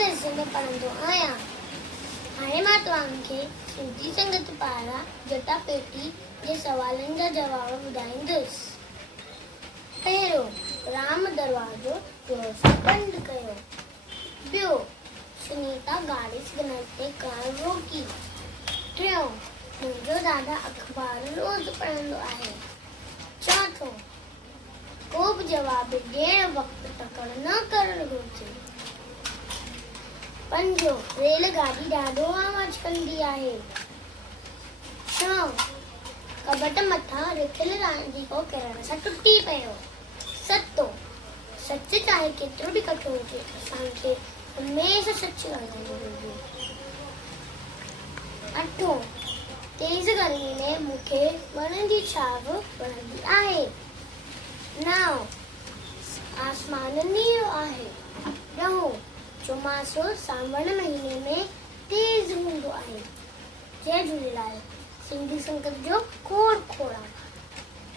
दर्जे में पढ़ंदो आहियां। हाणे मां तव्हांखे सिंधी संगत पारां जटा पेटी जे सवालनि जा जवाब ॿुधाईंदुसि। पहिरियों, राम दरवाज़ो ज़ोर सां बंदि कयो। ॿियो, सुनीता गाड़ी सिग्नल ते कार रोकी। टियों, मुंहिंजो दादा अख़बार रोज़ पढ़ंदो आहे। चौथों, को बि जवाब ॾियण वक़्तु तकड़ न करणु घुरिजे। पंजों, रेलगाॾी ॾाढो आवाज़ कंदी आहे। छहों, कबट मथां रिथियल रांदीको किरण सां टुटी पियो। सतों, सच चाहे केतिरो बि कठोर हुजे, असांखे हमेशह सच ॻाल्हाइणु घुरिजे। अठों, तेज़ गर्मी में मूंखे वणनि जी छांव वणंदी आहे। नव, आसमान नीरो आहे। ॾहों, चोमासो सावण महीने में तेज़ हूंदो आहे। जय झूलेलाल। सिंधी संगत जो खोड़ खोड़ आभार।